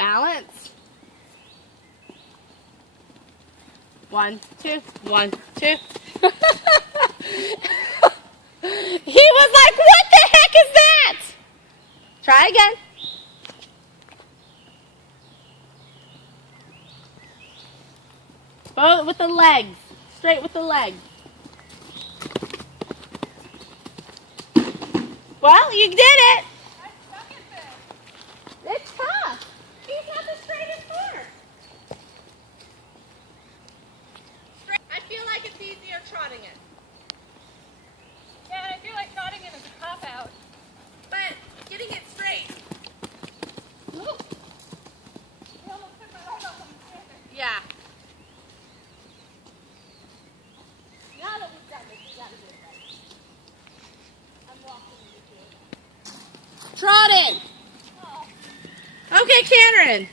Balance. 1, 2, 1, 2. He was like, what the heck is that? Try again. Both with the legs. Straight with the legs. Well, you did it. I suck at this. It's tough. He's not the straightest horse. I feel like it's easier trotting it. Yeah, and I feel like trotting it is a cop-out. But getting it straight. You almost took my leg off on the scissors. Yeah. Now that we've done this, we gotta do it right. I'm walking with you. Trotting. Oh. Okay, Cameron.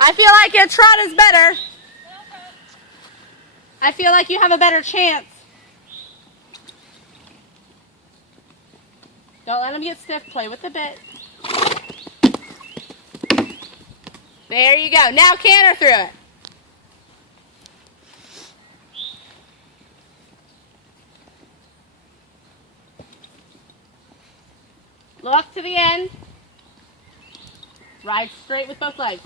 I feel like your trot is better. Okay. I feel like you have a better chance. Don't let him get stiff. Play with the bit. There you go. Now canter through it. Look to the end. Ride straight with both legs.